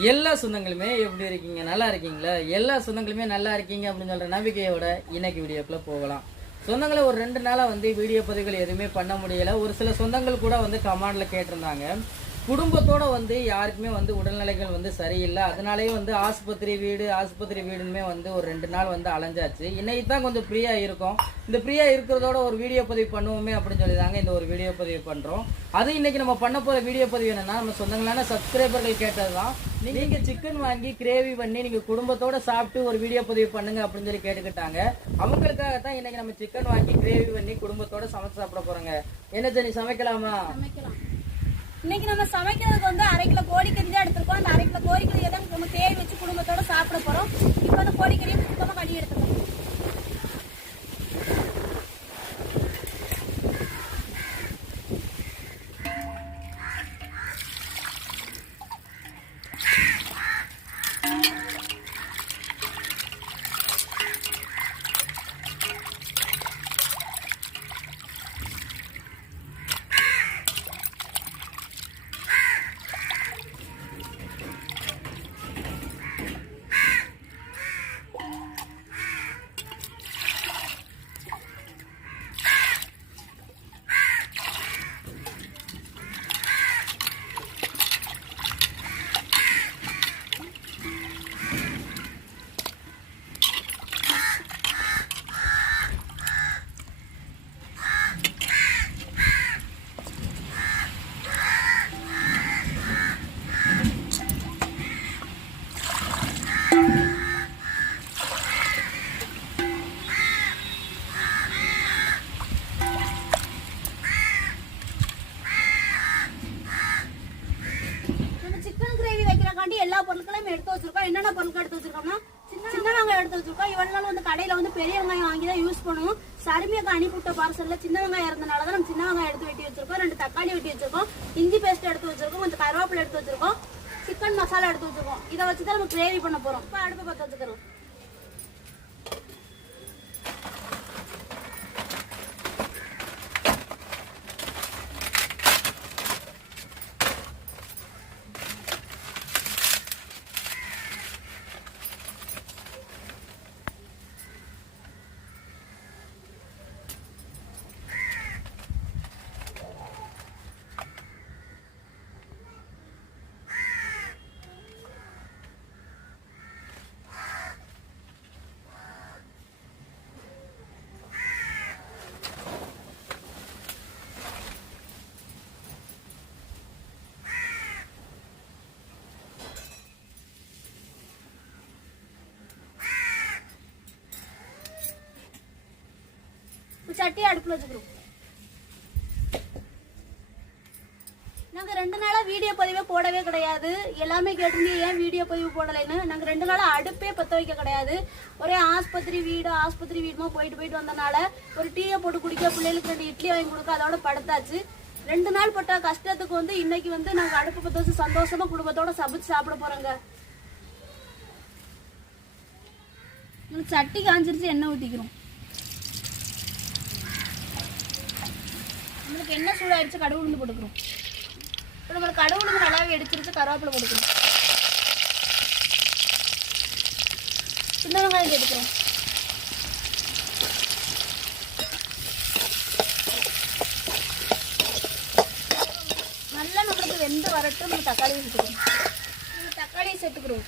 எல்லா சொந்தங்களுமே எப்படி இருக்கீங்க? நல்லா இருக்கீங்களா? எல்லா சொந்தங்களுமே நல்லா இருக்கீங்க அப்படின்னு சொல்ற நம்பிக்கையோட இன்னைக்கு வீடியோக்குள்ள போகலாம். சொந்தங்களை ஒரு ரெண்டு நாளா வந்து வீடியோ பதிவுகள் எதுவுமே பண்ண முடியல. ஒரு சில சொந்தங்கள் கூட வந்து கமாண்ட்ல கேட்டிருந்தாங்க. குடும்பத்தோட வந்து யாருக்குமே வந்து உடல்நிலைகள் வந்து சரியில்லை. அதனாலேயே வந்து ஆஸ்பத்திரி வீடு ஆஸ்பத்திரி வீடுமே வந்து ஒரு ரெண்டு நாள் வந்து அலைஞ்சாச்சு. இன்னைக்கு தான் கொஞ்சம் ஃப்ரீயாக இருக்கும். இந்த ஃப்ரீயாக இருக்கிறதோட ஒரு வீடியோ பதிவு பண்ணுவோமே அப்படின்னு சொல்லி தாங்க இந்த ஒரு வீடியோ பதிவு பண்ணுறோம் அது இன்னைக்கு நம்ம பண்ண போகிற வீடியோ பதிவு என்னென்னா நம்ம சொந்தங்களான சப்ஸ்கிரைபர்கள் கேட்டதுதான். நீங்கள் சிக்கன் வாங்கி கிரேவி பண்ணி நீங்கள் குடும்பத்தோட சாப்பிட்டு ஒரு வீடியோ பதிவு பண்ணுங்க அப்படின்னு சொல்லி கேட்டுக்கிட்டாங்க. அவங்களுக்காக தான் இன்னைக்கு நம்ம சிக்கன் வாங்கி கிரேவி பண்ணி குடும்பத்தோட சமைச்சு சாப்பிட போகிறோங்க என்ன சரி சமைக்கலாமா? சமைக்கலாம். இன்னைக்கு நம்ம சமைக்கிறதுக்கு வந்து அரை கிலோ கோழிக்கறி தான் எடுத்திருக்கோம். அந்த அரை கிலோ கோழிக்கறியை தான் நம்ம தேவை வச்சு குடும்பத்தோட சாப்பிட போறோம். இப்போ அந்த கோழிக்கறியை சுத்தமாக கழுவி எடுத்துக்கணும் எடுத்து வச்சிருக்கோம். என்னென்ன பொருட்கள் எடுத்து வச்சிருக்கோம்னா சின்ன சின்ன வெங்காயம் எடுத்து வச்சிருக்கோம். இவ்வளவு நாள் வந்து கடையில வந்து பெரிய வெங்காயம் வாங்கி தான் யூஸ் பண்ணுவோம். சருமியக்கு அனுப்பிவிட்ட பார்சல்ல சின்ன வெங்காயம் இருந்தனால தான் நம்ம சின்ன வெங்காயம் எடுத்து வெட்டி வச்சிருக்கோம். ரெண்டு தக்காளி வெட்டி வச்சிருக்கோம். இஞ்சி பேஸ்ட் எடுத்து வச்சிருக்கோம். கொஞ்சம் கருவேப்பிலை எடுத்து வச்சிருக்கோம். சிக்கன் மசாலா எடுத்து வச்சிருக்கோம். இதை வச்சு தான் நம்ம கிரேவி பண்ண போறோம். இப்போ அடுப்பு பற்ற வச்சுக்கிறோம். சட்டி சட்டியை வச்சுக்கிறோம். நாங்கள் ரெண்டு நாளாக வீடியோ பதிவே போடவே கிடையாது. எல்லாமே கேட்டிருந்தீங்க ஏன் வீடியோ பதிவு போடலைன்னு? நாங்கள் ரெண்டு நாளாக அடுப்பே பற்ற வைக்க கிடையாது. ஒரே ஆஸ்பத்திரி வீடு ஆஸ்பத்திரி வீடுமா போயிட்டு போயிட்டு வந்தனால ஒரு டீயை போட்டு குடிக்க பிள்ளைகளுக்கு ரெண்டு இட்லி வாங்கி கொடுக்க அதோட படுத்தாச்சு. ரெண்டு நாள் பட்ட கஷ்டத்துக்கு வந்து இன்னைக்கு வந்து நாங்கள் அடுப்பு பற்ற வச்சு சந்தோஷமாக குடும்பத்தோட சமைச்சு சாப்பிட போகிறோங்க சட்டி காஞ்சிருச்சு எண்ணெய் ஊற்றிக்கிறோம் நம்மளுக்கு என்ன சூடாயிடுச்சு கடுகு உளுந்து போட்டுக்கிறோம். இப்போ நம்மளுக்கு கடுகு உளுந்து நல்லாவே எடுத்துருச்சு கருவேப்பிலை போட்டுக்கிறோம். சின்ன வெங்காயம் எடுக்கிறோம் நல்லா நம்மளுக்கு வெந்து வரட்டும் நம்ம தக்காளி சேர்த்துக்கிறோம். நம்ம தக்காளியை சேர்த்துக்கிறோம்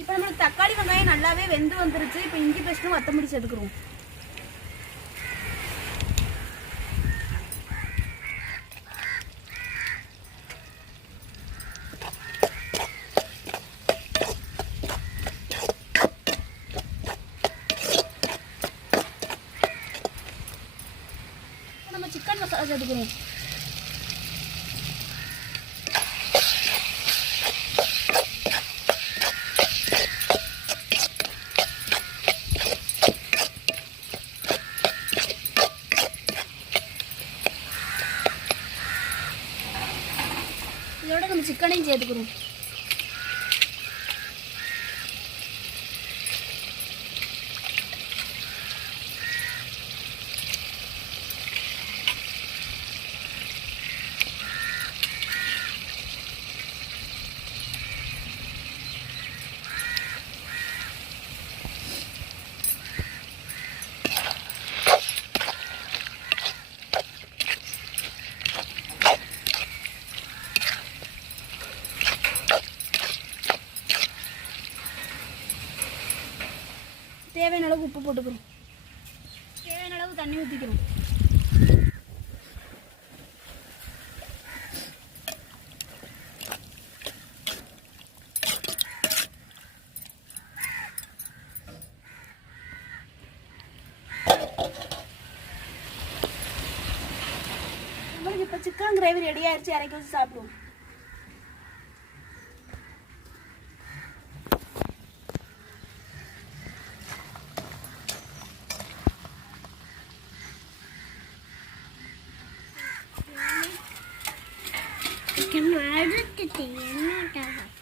இப்போ நம்மளுக்கு தக்காளி வெங்காயம் நல்லாவே வெந்து வந்துருச்சு இப்போ இஞ்சி பேஸ்ட்டும் வத்தம்படி சேர்த்துக்கிறோம் இப்போ நம்ம சிக்கன் மசாலா சேர்த்துக்கிறோம் చేదుకున్నాం உப்பு போட்டுக்கிறோம் தேவையான அளவு தண்ணி ஊற்றிக்கிறோம் நம்மளுக்கு இப்போ சிக்கன் கிரேவி ரெடி ஆயிடுச்சு இறக்கி வச்சு சாப்பிடுவோம். จะเจ๋งมากเลย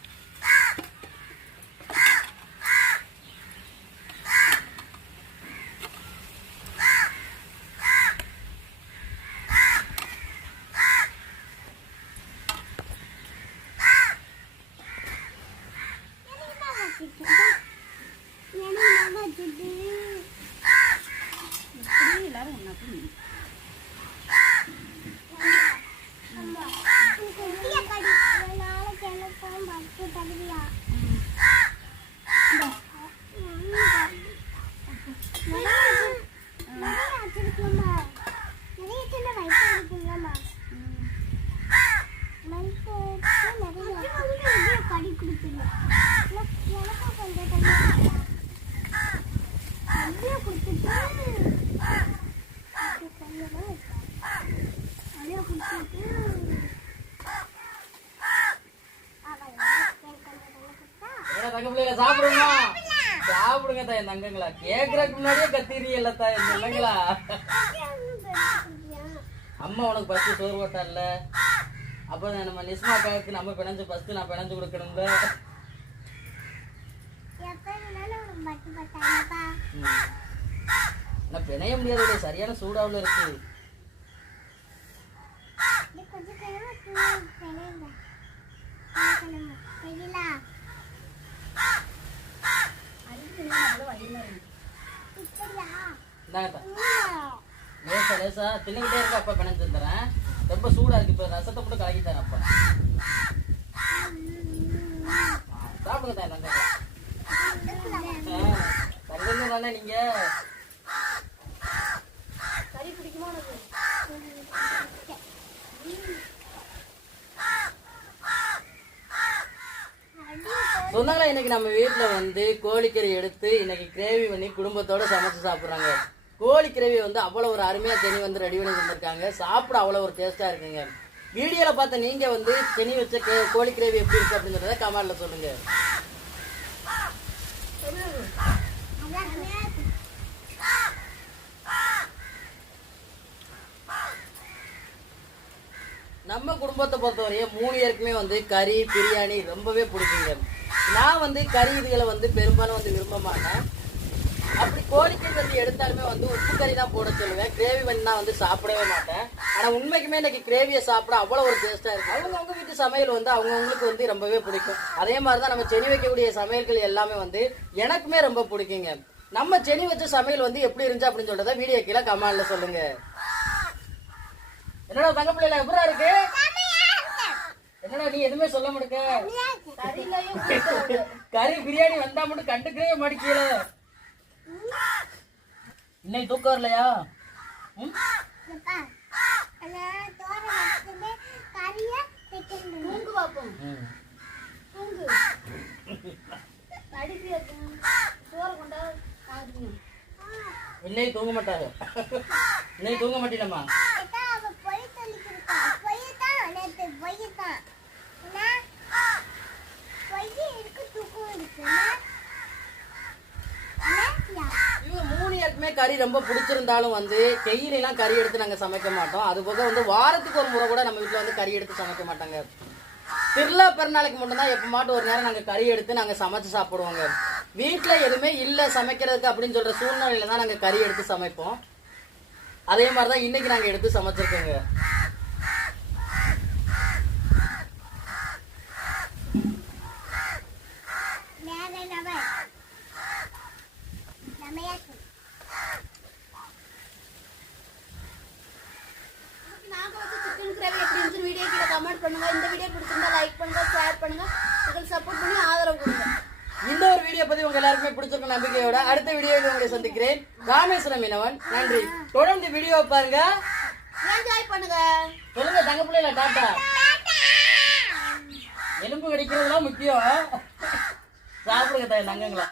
பிள்ளைல சாப்பிடுங்க தாய் என் தங்கங்களா. கேக்குறதுக்கு முன்னாடியே கத்திரியல்ல தாய் என் இல்லைங்களா அம்மா உனக்கு ஃபர்ஸ்ட் சோறு போட்டால அப்போ நம்ம நிஸ்மாக்காவுக்கு நம்ம பிணைஞ்சு ஃபர்ஸ்ட் நான் பிணைஞ்சு கொடுக்கணும்ல. நான் பிணைய முடியாது சரியான சூடாவில் இருக்கு. லேசா லேசா தின்னுக்கிட்டே இருக்க அப்பா பிணைஞ்சு ரொம்ப சூடா இருக்கு இப்போ ரசத்தை மட்டும் கலக்கி தரேன் அப்பா சாப்பிடுங்க தானே நீங்க கறி பிடிக்குமா உனக்கு சொன்னாங்களா இன்னைக்கு நம்ம வீட்டில் வந்து கோழிக்கறி எடுத்து இன்னைக்கு கிரேவி பண்ணி குடும்பத்தோட சமைச்சு சாப்பிட்றாங்க. கோழி கிரேவி வந்து அவ்வளோ ஒரு அருமையாக தெனி வந்து ரெடி பண்ணி வந்திருக்காங்க சாப்பிட அவ்வளோ ஒரு டேஸ்ட்டாக இருக்குங்க. வீடியோவில் பார்த்த நீங்கள் வந்து தெனி வச்ச கே- கோழி கிரேவி எப்படி இருக்கு அப்படிங்கிறத கமெண்டில் சொல்லுங்க. நம்ம குடும்பத்தை பொறுத்தவரையும் மூணு பேருக்குமே வந்து கறி பிரியாணி ரொம்பவே பிடிக்குங்க. நான் வந்து கறி இதுகளை வந்து பெரும்பாலும் வந்து விரும்ப மாட்டேன். அப்படி கோழிக்கறி வந்து எடுத்தாலுமே வந்து உப்பு கறி தான் போட சொல்லுவேன். கிரேவி வேணா வந்து சாப்பிடவே மாட்டேன். ஆனால் உண்மைக்குமே இன்னைக்கு கிரேவியை சாப்பிட அவ்வளோ ஒரு டேஸ்ட்டாக இருக்கும் அவங்கவுங்க வீட்டு சமையல் வந்து அவங்கவுங்களுக்கு வந்து ரொம்பவே பிடிக்கும். அதே மாதிரி தான் நம்ம செடி வைக்கக்கூடிய சமையல்கள் எல்லாமே வந்து எனக்குமே ரொம்ப பிடிக்குங்க. நம்ம செடி வச்ச சமையல் வந்து எப்படி இருந்துச்சு அப்படின்னு சொல்றத வீடியோ கீழே கமெண்ட்ல சொல்லுங்க. என்னடா தங்க பிள்ளைல எப்படா இருக்கு? என்னடா நீ எதுவுமே சொல்ல மாட்டேங்க? கறி பிரியாணி வந்தா மட்டும் கண்டுக்கவே மாட்டேங்கல இன்னைக்கு தூக்கம் வரலையா? ம்? இன்னைக்கு தூங்க மாட்டாங்க. இன்னைக்கு தூங்க மாட்டேனம்மா கறி ரொம்ப பிடிச்சிருந்தாலும் வந்து டெய்லிலாம் கறி எடுத்து நாங்கள் சமைக்க மாட்டோம். அது போக வந்து வாரத்துக்கு ஒரு முறை கூட நம்ம வீட்டில் வந்து கறி எடுத்து சமைக்க மாட்டாங்க. திருவிழா பிறநாளைக்கு மட்டும்தான் எப்போ மாட்டும் ஒரு நேரம் நாங்கள் கறி எடுத்து நாங்கள் சமைச்சு சாப்பிடுவோங்க. வீட்டில் எதுவுமே இல்லை சமைக்கிறதுக்கு அப்படின்னு சொல்கிற சூழ்நிலையில தான் நாங்கள் கறி எடுத்து சமைப்போம். அதே மாதிரி தான் இன்னைக்கு நாங்கள் எடுத்து சமைச்சிருக்கோங்க நாங்க வச்ச சிக்கன் கிரேவி எப்படி இருந்துச்சு வீடியோ கீழே கமெண்ட் பண்ணுங்க. இந்த வீடியோ பிடிச்சிருந்தா லைக் பண்ணுங்க ஷேர் பண்ணுங்க. எங்களுக்கு சப்போர்ட் பண்ணி ஆதரவு கொடுங்க. இந்த ஒரு வீடியோ பத்தி உங்க எல்லாருக்குமே பிடிச்சிருக்கும் நம்பிக்கையோட அடுத்த வீடியோவில் உங்களை சந்திக்கிறேன். ராமேஸ்வரம் மீனவன் நன்றி. தொடர்ந்து வீடியோ பாருங்க. என்ஜாய் பண்ணுங்க. சொல்லுங்க தங்க பிள்ளைல டாட்டா. எலும்பு கடிக்கிறதுலாம் முக்கியம். சாப்பிடுங்க தங்கங்களா.